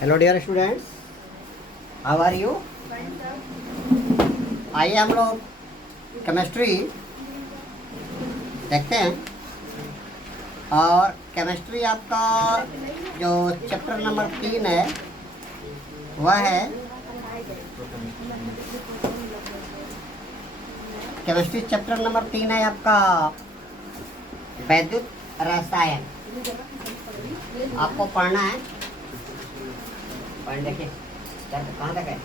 Hello dear students, how are you? आइए हम लोग केमिस्ट्री देखते हैं। और केमिस्ट्री आपका जो चैप्टर नंबर 3 है वह है केमिस्ट्री। चैप्टर नंबर 3 है आपका वैद्युत रसायन। आपको पढ़ना है, पढ़ देखिए कहाँ तक है।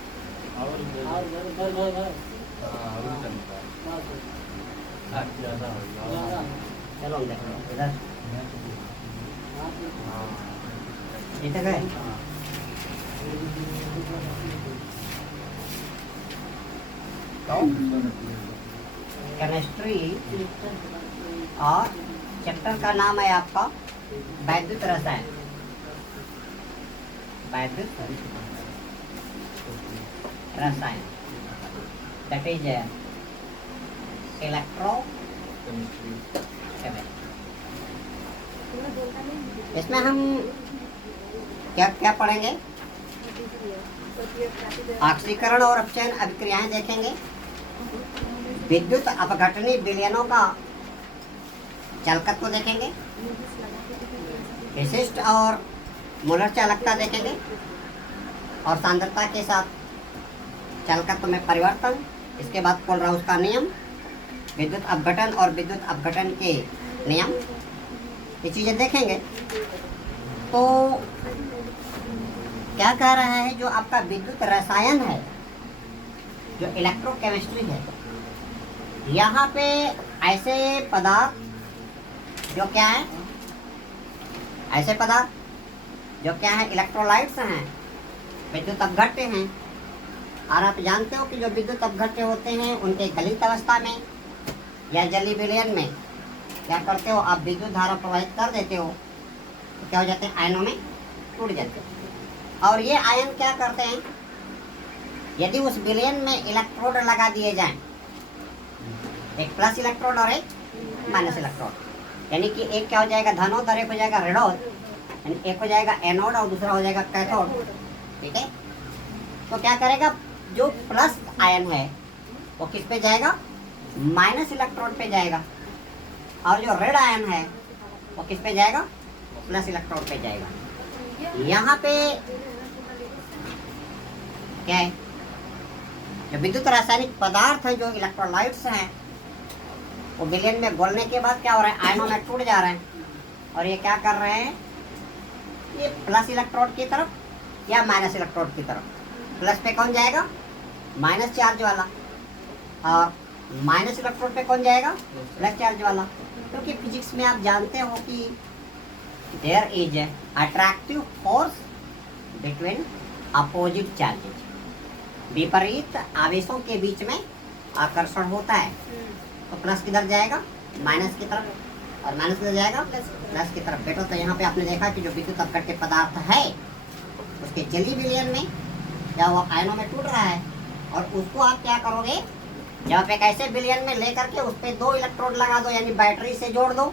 चलो हम देखते हैं इधर ये तक है। तो केमिस्ट्री और चैप्टर का नाम है आपका वैद्युत रसायन। वैद्युत रसायन दैट इज इलेक्ट्रो केमिस्ट्री। इसमें हम क्या क्या पढ़ेंगे? ऑक्सीकरण और अपचयन अभिक्रियाएं देखेंगे। विद्युत अपघटनी विलयनों का चालकत्व देखेंगे। विशिष्ट और मोलर चालकता देखेंगे और सांद्रता के साथ चालकत्व में परिवर्तन। इसके बाद कोलराउस का नियम, विद्युत अपघटन और विद्युत अपघटन के नियम, ये चीज़ें देखेंगे। तो क्या कह रहा है, जो आपका विद्युत रसायन है, जो इलेक्ट्रोकेमिस्ट्री है, यहाँ पे ऐसे पदार्थ जो क्या है, ऐसे पदार्थ जो क्या है, इलेक्ट्रोलाइट्स हैं, विद्युत अपघट्य हैं। और आप जानते हो कि जो विद्युत अपघट्य होते हैं उनके गलित अवस्था में या जलीय विलयन में क्या करते हो, आप विद्युत धारा प्रवाहित कर देते हो तो क्या हो जाते हैं, आयनों में टूट जाते हैं। और ये आयन क्या करते हैं, यदि उस विलयन में इलेक्ट्रोड लगा दिए जाएं, एक प्लस इलेक्ट्रोड और एक माइनस इलेक्ट्रोड, यानी कि एक क्या हो जाएगा, धनोद और एक हो जाएगा ऋणोद, यानी एक हो जाएगा एनोड और दूसरा हो जाएगा कैथोड। ठीक है, तो क्या करेगा, जो प्लस आयन है वो किस पे जाएगा, माइनस इलेक्ट्रोड पे जाएगा, और जो ऋण आयन है वो किस पे जाएगा, प्लस इलेक्ट्रोड पे जाएगा। यहाँ पे क्या है, जो विद्युत रासायनिक पदार्थ है, जो इलेक्ट्रोलाइट्स हैं, वो विलयन में घुलने के बाद क्या हो रहा है, आयनों में टूट जा रहे हैं। और ये क्या कर रहे हैं, ये प्लस इलेक्ट्रोड की तरफ या माइनस इलेक्ट्रोड की तरफ। प्लस पे कौन जाएगा, माइनस चार्ज वाला, और माइनस इलेक्ट्रोड पे कौन जाएगा, प्लस चार्ज वाला। क्योंकि फिजिक्स में आप जानते हो कि there is attractive force between opposite charges, विपरीत आवेशों के बीच में आकर्षण होता है। तो प्लस किधर जाएगा, माइनस की तरफ, और माइनस किधर जाएगा, प्लस की तरफ। बेटो तो यहाँ पे आपने देखा कि जो विद्युत अपघट्य पदार्थ है उसके जलीय विलयन में क्या वो आयनों में टूट रहा है, और उसको आप क्या करोगे, जब आप एक ऐसे विलयन में लेकर के उस पर 2 इलेक्ट्रोड लगा दो, यानी बैटरी से जोड़ दो,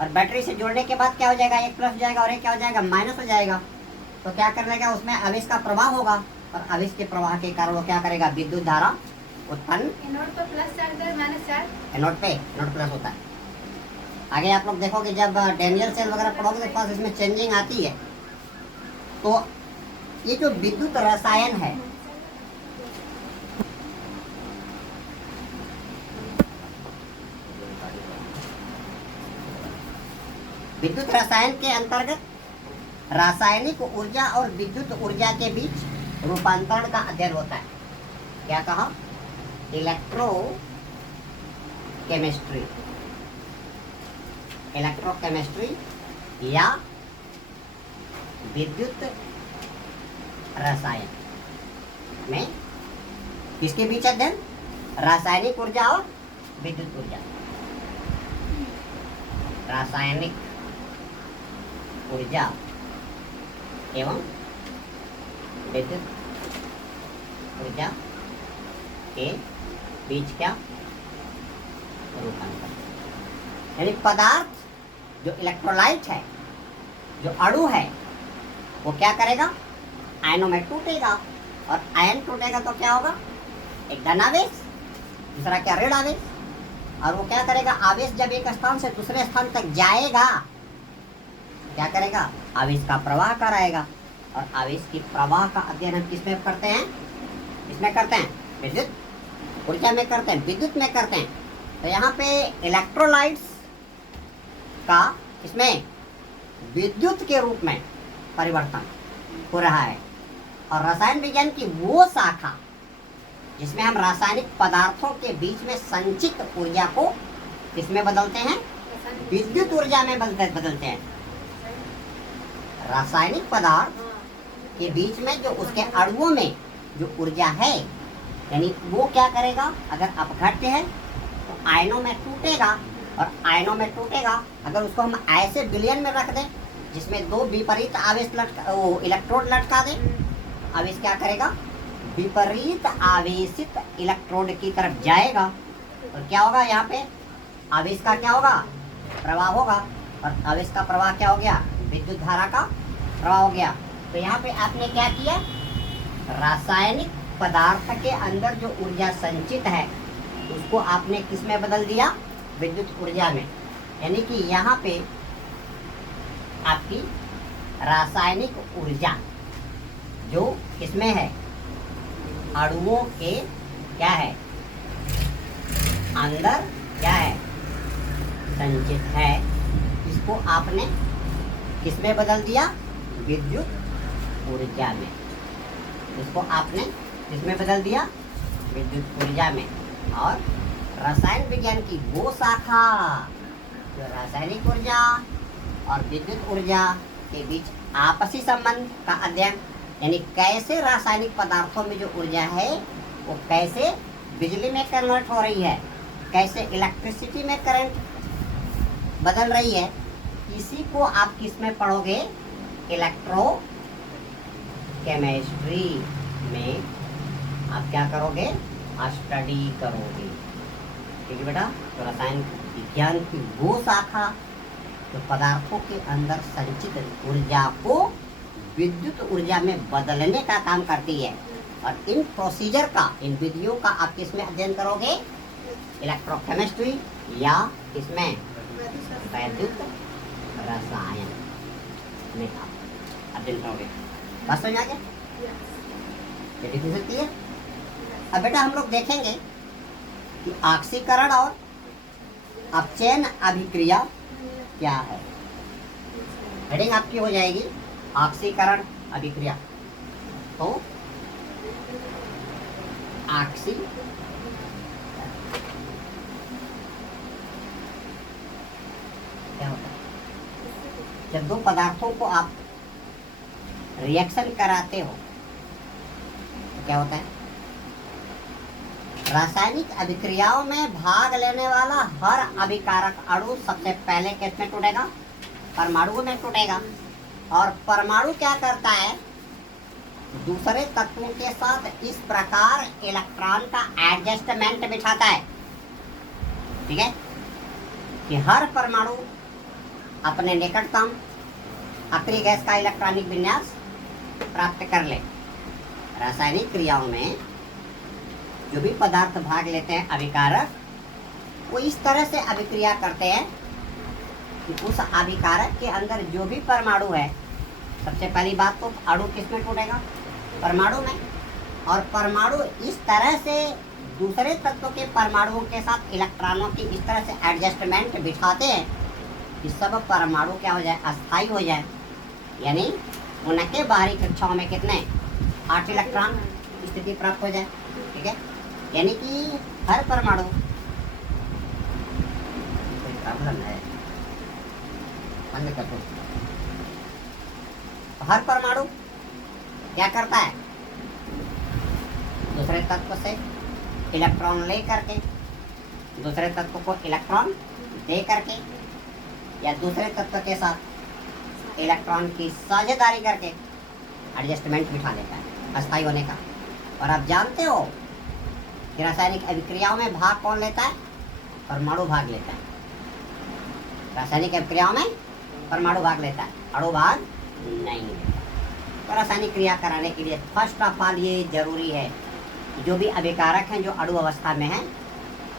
और बैटरी से जोड़ने के बाद क्या हो जाएगा, एक प्लस हो जाएगा और एक क्या हो जाएगा, माइनस हो जाएगा। तो क्या करेगा, उसमें आवेश का प्रवाह होगा, और आवेश के प्रवाह के कारण वो क्या करेगा, विद्युत धारा उत्पन्न। एनोड पे प्लस चार्ज है, माइनस चार्ज, एनोड पे एनोड प्लस होता है। आगे आप लोग देखोगे जब डेनियल सेल वगैरह पढ़ोगे तो पास इसमें चेंजिंग आती है। तो ये जो विद्युत रसायन है, विद्युत रसायन के अंतर्गत रासायनिक ऊर्जा और विद्युत ऊर्जा के बीच रूपांतरण का अध्ययन होता है। क्या कहा, इलेक्ट्रो केमिस्ट्री, इलेक्ट्रोकेमिस्ट्री या विद्युत रसायन में किसके बीच अध्ययन, रासायनिक ऊर्जा और विद्युत ऊर्जा। रासायनिक ऊर्जा एवं विद्युत ऊर्जा के बीच क्या, रूपांतर। यानी पदार्थ जो इलेक्ट्रोलाइट है, जो अणु है, वो क्या करेगा, आयनों में टूटेगा, और आयन टूटेगा तो क्या होगा, एक धन आवेश, दूसरा क्या ऋण आवेश। और वो क्या करेगा, आवेश जब एक स्थान से दूसरे स्थान तक जाएगा, क्या करेगा, आवेश का प्रवाह कराएगा। और आवेश की प्रवाह का अध्ययन हम किसमें करते हैं, किसमें करते हैं, विद्युत ऊर्जा में करते हैं, विद्युत में करते हैं। तो यहाँ पे इलेक्ट्रोलाइट्स का इसमें विद्युत के रूप में परिवर्तन हो रहा है। और रसायन विज्ञान की वो शाखा जिसमें हम रासायनिक पदार्थों के बीच में संचित ऊर्जा को किसमें बदलते हैं, विद्युत ऊर्जा में बदलते हैं। रासायनिक पदार्थ के बीच में जो उसके अणुओं में जो ऊर्जा है, यानी वो क्या करेगा, अगर अपघट्य है तो आयनों में टूटेगा, और आयनों में टूटेगा अगर उसको हम ऐसे विलयन में रख दें जिसमें दो विपरीत आवेश इलेक्ट्रोड लटका दें, आवेश क्या करेगा, विपरीत आवेशित इलेक्ट्रोड की तरफ जाएगा। और क्या होगा, यहाँ पे आवेश का क्या होगा, प्रवाह होगा। और आवेश का प्रवाह क्या हो गया, विद्युत धारा का प्रवाह हो गया। तो यहाँ पे आपने क्या किया, रासायनिक पदार्थ के अंदर जो ऊर्जा संचित है उसको आपने किस में बदल दिया, विद्युत ऊर्जा में। यानी कि यहाँ पे आपकी रासायनिक ऊर्जा जो किसमें है, अणुओं के क्या है, अंदर क्या है, संचित है, इसको आपने किसमें बदल दिया, विद्युत ऊर्जा में। इसको आपने किसमें बदल दिया, विद्युत ऊर्जा में। और रसायन विज्ञान की वो शाखा जो रासायनिक ऊर्जा और विद्युत ऊर्जा के बीच आपसी संबंध का अध्ययन, यानी कैसे रासायनिक पदार्थों में जो ऊर्जा है वो कैसे बिजली में कन्वर्ट हो रही है, कैसे इलेक्ट्रिसिटी में करंट बदल रही है, इसी को आप किस में पढ़ोगे, इलेक्ट्रो केमिस्ट्री में आप क्या करोगे, स्टडी करोगे। ठीक है बेटा। तो रसायन विज्ञान की वो शाखा जो पदार्थों के अंदर संचित ऊर्जा को विद्युत ऊर्जा में बदलने का काम करती है। और इन प्रोसीजर का, इन विधियों का आप किसमें अध्ययन करोगे, इलेक्ट्रोकेमिस्ट्री या इसमें वैद्युत रसायन में आप अध्ययन करोगे। बात समझ आ गया, ये लिख सकती है। अब बेटा हम लोग देखेंगे कि ऑक्सीकरण और अपचयन अभिक्रिया क्या है। हेडिंग आपकी हो जाएगी ऑक्सीकरण अभिक्रिया। तो ऑक्सी क्या होता है, जब दो पदार्थों को आप रिएक्शन कराते हो तो क्या होता है, रासायनिक अभिक्रियाओं में भाग लेने वाला हर अभिकारक अणु सबसे पहले किस में टूटेगा, परमाणु में टूटेगा। और परमाणु क्या करता है, दूसरे तत्वों के साथ इस प्रकार इलेक्ट्रॉन का एडजस्टमेंट बिठाता है, ठीक है, कि हर परमाणु अपने निकटतम अक्रिय गैस का इलेक्ट्रॉनिक विन्यास प्राप्त कर ले। रासायनिक क्रियाओं में जो भी पदार्थ भाग लेते हैं अभिकारक, वो इस तरह से अभिक्रिया करते हैं कि उस अभिकारक के अंदर जो भी परमाणु है, सबसे पहली बात तो अणु किस में टूटेगा, परमाणु में। और परमाणु इस तरह से दूसरे तत्व के परमाणुओं के साथ इलेक्ट्रॉनों की इस तरह से एडजस्टमेंट बिठाते हैं कि सब परमाणु क्या हो जाए, अस्थायी हो जाए। यानी उनके बाहरी कक्षाओं में कितने 8 इलेक्ट्रॉन स्थिति प्राप्त हो जाए, ठीक है। यानी कि हर परमाणु हर परमाणु क्या करता है, दूसरे तत्व से इलेक्ट्रॉन ले करके, दूसरे तत्व को इलेक्ट्रॉन दे करके, या दूसरे तत्व के साथ इलेक्ट्रॉन की साझेदारी करके एडजस्टमेंट बिठा लेता है अस्थायी होने का। और आप जानते हो कि रासायनिक अभिक्रियाओं में भाग कौन लेता है, परमाणु भाग लेता है। रासायनिक अभिक्रियाओं में परमाणु भाग लेता है, अणु भाग नहीं लेता। तो रासायनिक क्रिया कराने के लिए फर्स्ट ऑफ ऑल ये जरूरी है जो भी अभिकारक हैं जो अणु अवस्था में हैं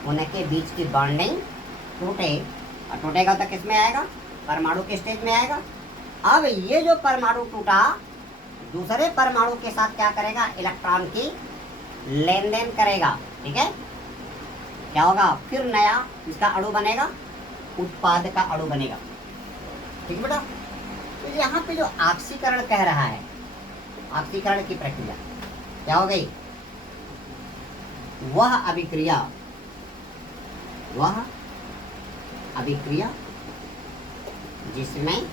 उनके बीच की बॉन्डिंग टूटे, और टूटेगा तो किस में आएगा? परमाणु के स्टेज में आएगा। अब ये जो परमाणु टूटा दूसरे परमाणु के साथ क्या करेगा? इलेक्ट्रॉन की लेन देन करेगा। ठीक है, क्या होगा? फिर नया इसका अणु बनेगा, उत्पाद का अणु बनेगा। ठीक है बेटा, तो यहाँ पे जो ऑक्सीकरण कह रहा है, ऑक्सीकरण की प्रक्रिया क्या हो गई? वह अभिक्रिया जिसमें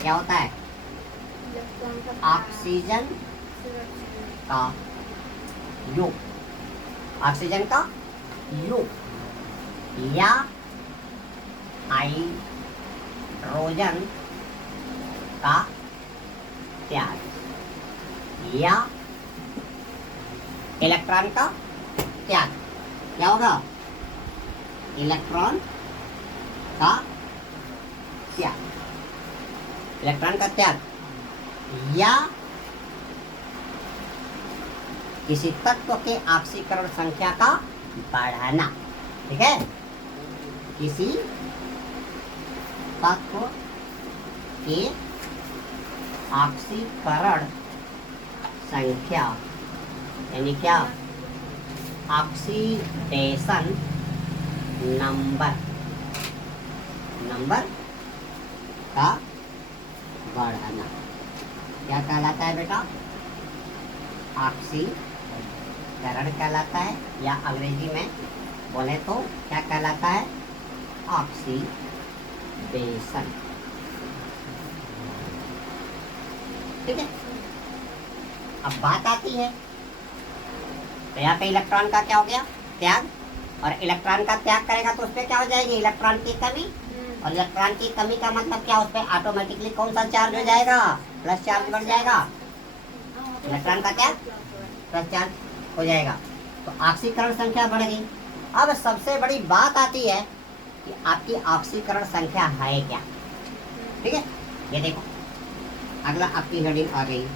क्या होता है? ऑक्सीजन का योग, ऑक्सीजन का योग या हाइड्रोजन का त्याग या इलेक्ट्रॉन का त्याग, क्या होगा? इलेक्ट्रॉन का त्याग, इलेक्ट्रॉन का त्याग या किसी तत्व के ऑक्सीकरण संख्या का बढ़ाना। ठीक है, किसी तत्व के ऑक्सीकरण संख्या यानी क्या? ऑक्सीडेशन नंबर का बढ़ाना क्या कहलाता है बेटा? ऑक्सीकरण कहलाता है, या अंग्रेजी में बोले तो क्या कहलाता है? ऑक्सीडेशन। ठीक है, अब बात आती है तो यहाँ पे इलेक्ट्रॉन का क्या हो गया? त्याग, और इलेक्ट्रॉन का त्याग करेगा तो उसपे क्या हो जाएगी? इलेक्ट्रॉन की कमी, और इलेक्ट्रॉन की कमी का मतलब क्या? उसपे ऑटोमेटिकली कौन सा चार्ज हो जाएगा? प्लस चार्ज बढ़ जाएगा। इलेक्ट्रॉन का त्याग प्लस चार्ज हो जाएगा, तो ऑक्सीकरण संख्या बढ़ गई। अब सबसे बड़ी बात आती है कि आपकी ऑक्सीकरण संख्या है क्या? ठीक है, ये देखो अगला आपकी हेडिंग आ गई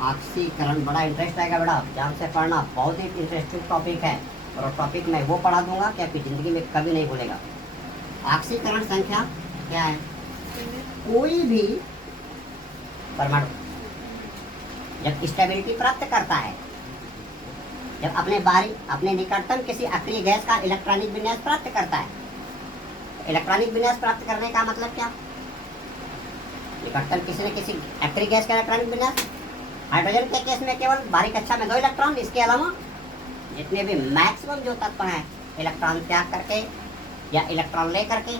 ऑक्सीकरण। बड़ा इंटरेस्ट आएगा बेटा, ध्यान से पढ़ना, बहुत ही इंटरेस्टिंग टॉपिक है, और टॉपिक मैं वो पढ़ा दूंगा कि आपकी जिंदगी में कभी नहीं भूलेगा। ऑक्सीकरण संख्या क्या है? कोई भी परमाणु जब स्टेबिलिटी प्राप्त करता है, जब अपने निकटतम किसी अक्रिय गैस का इलेक्ट्रॉनिक विन्यास प्राप्त करता है। इलेक्ट्रॉनिक विन्यास प्राप्त करने का मतलब क्या? निकटतम किसी न किसी अक्रिय गैस का इलेक्ट्रॉनिक विन्यास। हाइड्रोजन के केस में केवल बाहरी कक्षा में 2 इलेक्ट्रॉन, इसके अलावा जितने भी मैक्सिमम जो तत्व हैं इलेक्ट्रॉन त्याग करके या इलेक्ट्रॉन ले करके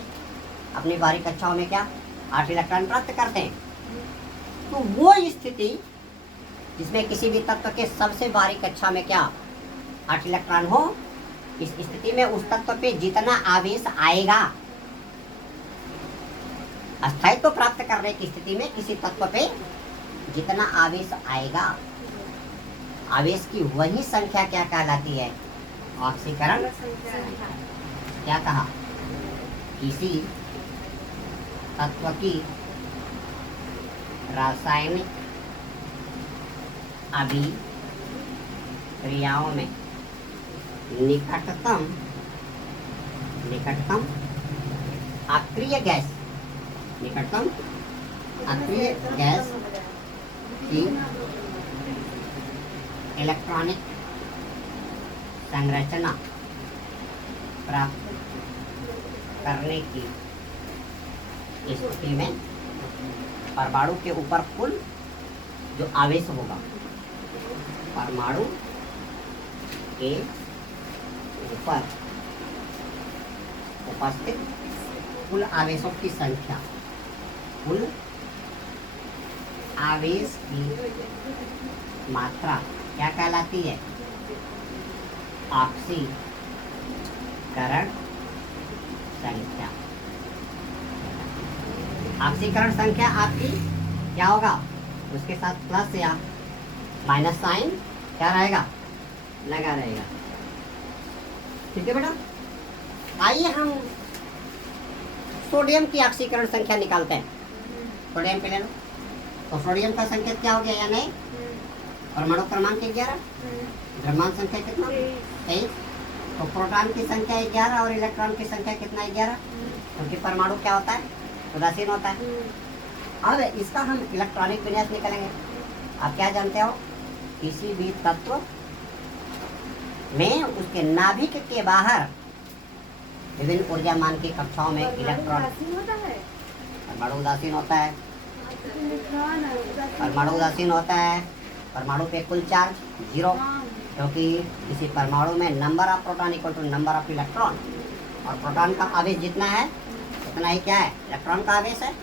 अपनी बाहरी कक्षाओं में क्या 8 इलेक्ट्रॉन प्राप्त करते हैं। तो वो स्थिति जिसमें किसी भी तत्व के सबसे बाहरी कक्षा में क्या 8 इलेक्ट्रॉन हो, इस स्थिति में उस तत्व पे जितना आवेश आएगा, अस्थायित्व प्राप्त करने की स्थिति में किसी तत्व पे जितना आवेश आएगा, आवेश की वही संख्या क्या कहलाती है? ऑक्सीकरण। क्या कहा? किसी तत्व की रासायनिक अभिक्रियाओं में निकटतम अक्रिय गैस की इलेक्ट्रॉनिक संरचना प्राप्त करने की स्थिति में परमाणु के ऊपर कुल जो आवेश होगा, परमाणु के ऊपर उपस्थित कुल आवेशों की संख्या, कुल आवेश की मात्रा क्या कहलाती है? ऑक्सीकरण संख्या। ऑक्सीकरण संख्या आपकी क्या होगा? उसके साथ प्लस या माइनस साइन क्या रहेगा? लगा रहेगा। ठीक है बेटा, आइए हम सोडियम की ऑक्सीकरण संख्या निकालते हैं। सोडियम पे ले लो, तो सोडियम का संकेत क्या हो गया या नहीं? परमाणु क्रमांक 11, द्रव्यमान संख्या कितना? 23। तो प्रोटॉन की संख्या 11 और इलेक्ट्रॉन की संख्या कितना? 11, क्योंकि परमाणु क्या होता है? उदासीन होता है। अब इसका हम इलेक्ट्रॉनिक विन्यास निकालेंगे। आप क्या जानते हो? किसी भी तत्व में उसके नाभिक के बाहर विभिन्न ऊर्जा मान की कक्षाओं में इलेक्ट्रॉन, परमाणु उदासीन होता है, परमाणु उदासीन होता है। परमाणु पे कुल चार्ज 0, क्योंकि किसी परमाणु में number of proton equal to number of electron, और प्रोटॉन का आवेश जितना है उतना ही क्या है? इलेक्ट्रॉन का आवेश है।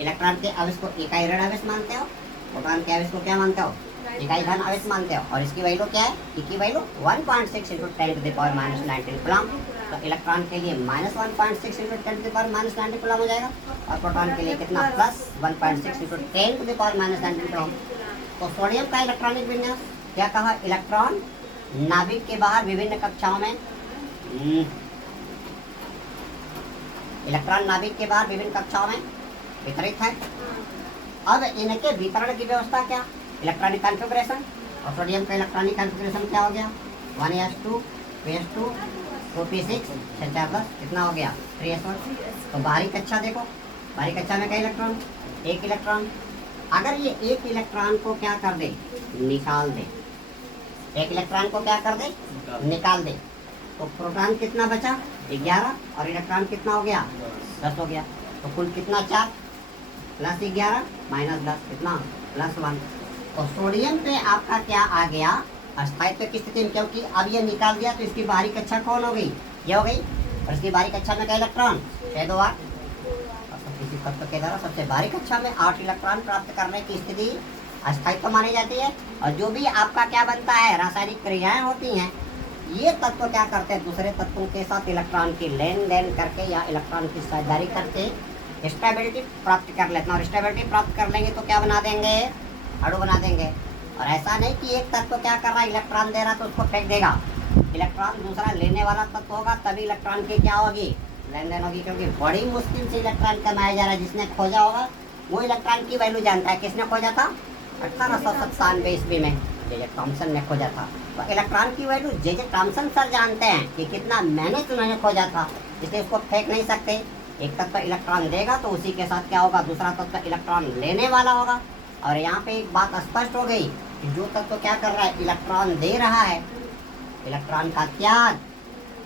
इलेक्ट्रॉन के आवेश को इकाई ऋण आवेश मानते हो, प्रोटॉन के आवेश को क्या मानते हो? इकाई धन आवेश मानते हो। और इसकी वैल्यू क्या है? ई की वैल्यू 1.6 × 10⁻⁹ कूलम। तो इलेक्ट्रॉन के लिए -1.6 × 10⁻⁹ कूलम हो जाएगा, और प्रोटॉन के लिए कितना? +1.6 × 10⁻⁹ कूलम। तो सोडियम का इलेक्ट्रॉनिक विन्यास क्या कहा? इलेक्ट्रॉन नाभिक के बाहर विभिन्न कक्षाओं में, इलेक्ट्रॉन नाभिक के बाहर विभिन्न कक्षाओं में वितरित है। अब इनके वितरण की व्यवस्था क्या? Electronic configuration. और सोडियम का इलेक्ट्रॉनिक कॉन्फ़िगरेशन क्या हो गया? 1s2 2s2 2p6 6 4 10, कितना हो गया? 3s1। तो बाहरी कक्षा देखो, बाहरी कक्षा में क्या इलेक्ट्रॉन? एक इलेक्ट्रॉन। अगर ये एक इलेक्ट्रॉन को क्या कर दे? निकाल दे। एक इलेक्ट्रॉन को क्या कर दे? निकाल दे। तो प्रोटॉन कितना बचा? 11, और इलेक्ट्रॉन कितना हो गया? 10 हो गया। तो कुल कितना चार्ज? +11 -10 कितना? +1। तो सोडियम पे आपका क्या आ गया? अस्थायित्व की स्थिति में, क्योंकि अब ये निकाल दिया तो इसकी बाहरी कक्षा कौन हो गई? ये हो गई। और इसकी बाहरी कक्षा में क्या इलेक्ट्रॉन? 6 2 8। किसी तत्व के द्वारा सबसे बाहरी कक्षा में 8 इलेक्ट्रॉन प्राप्त करने की स्थिति अस्थायित्व मानी जाती है। और जो भी आपका क्या बनता है? रासायनिक क्रियाएं होती हैं, ये तत्व क्या करते हैं? दूसरे तत्वों के साथ इलेक्ट्रॉन की लेन देन करके या इलेक्ट्रॉन की साझेदारी करके स्टेबिलिटी प्राप्त कर लेते हैं। और स्टेबिलिटी प्राप्त कर लेंगे तो क्या बना देंगे? अणु बना देंगे। और ऐसा नहीं कि एक तत्व क्या कर रहा है? इलेक्ट्रॉन दे रहा तो उसको फेंक देगा। इलेक्ट्रॉन दूसरा लेने वाला तत्व होगा, तभी इलेक्ट्रॉन की क्या होगी? लेन देन होगी। क्योंकि बड़ी मुश्किल से इलेक्ट्रॉन कमाया जा रहा है। जिसने खोजा होगा वो इलेक्ट्रॉन की वैल्यू जानता है। किसने खोजा था? 1897 ईस्वी में जे थॉमसन ने खोजा था। तो इलेक्ट्रॉन की वैल्यू जे थॉमसन सर जानते हैं कि कितना मेहनत उन्होंने खोजा था, इसलिए उसको फेंक नहीं सकते। एक तत्व इलेक्ट्रॉन देगा तो उसी के साथ क्या होगा? दूसरा तत्व इलेक्ट्रॉन लेने वाला होगा। और यहाँ पे एक बात स्पष्ट हो गई कि जो तत्व क्या कर रहा है? इलेक्ट्रॉन दे रहा है, इलेक्ट्रॉन का त्याग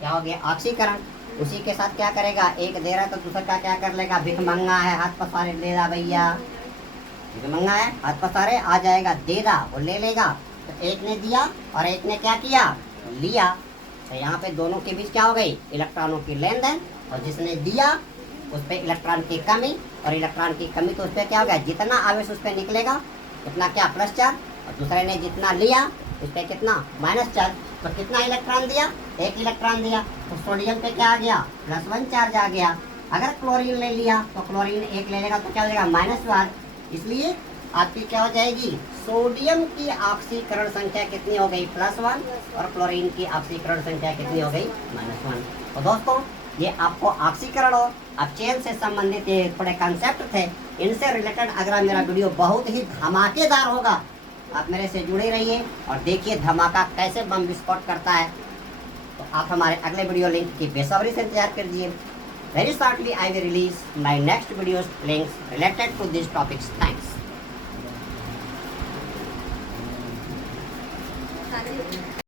क्या हो गया? ऑक्सीकरण। उसी के साथ क्या करेगा? एक दे रहा है तो दूसरा का क्या कर लेगा? भिखमंगा है, हाथ पसारे, ले दा भैया। भिखमंगा है, हाथ पसारे, आ जाएगा, दे दा, वो ले लेगा। तो एक ने दिया और एक ने क्या किया? लिया। तो यहाँ पे दोनों के बीच क्या हो गई? इलेक्ट्रॉनों की लेन देन। और जिसने दिया उस पर इलेक्ट्रॉन की कमी, और इलेक्ट्रॉन की कमी तो उस पर क्या हो गया? जितना आवेश उस पर निकलेगा उतना क्या? Plus charge. और दूसरे ने जितना लिया उस पर कितना? Minus charge. तो कितना इलेक्ट्रॉन दिया? एक इलेक्ट्रॉन दिया। तो सोडियम पे क्या आ गया? +1 चार्ज आ गया। अगर क्लोरीन ले लिया तो क्लोरीन एक ले लेगा तो क्या हो जाएगा? -1। इसलिए आपकी क्या हो जाएगी? सोडियम की ऑक्सीकरण संख्या कितनी हो गई? +1। और क्लोरीन की ऑक्सीकरण संख्या कितनी हो गई? -1। तो दोस्तों ये आपको ऑक्सीकरण और अपचयन से संबंधित ये थोड़े कंसेप्ट थे। इनसे रिलेटेड अगला मेरा वीडियो बहुत ही धमाकेदार होगा। आप मेरे से जुड़े रहिए और देखिए धमाका कैसे बम विस्फोट करता है। तो आप हमारे अगले वीडियो लिंक की बेसब्री से इंतजार कीजिए। Very shortly I will release my next videos links related to this topics. Thanks.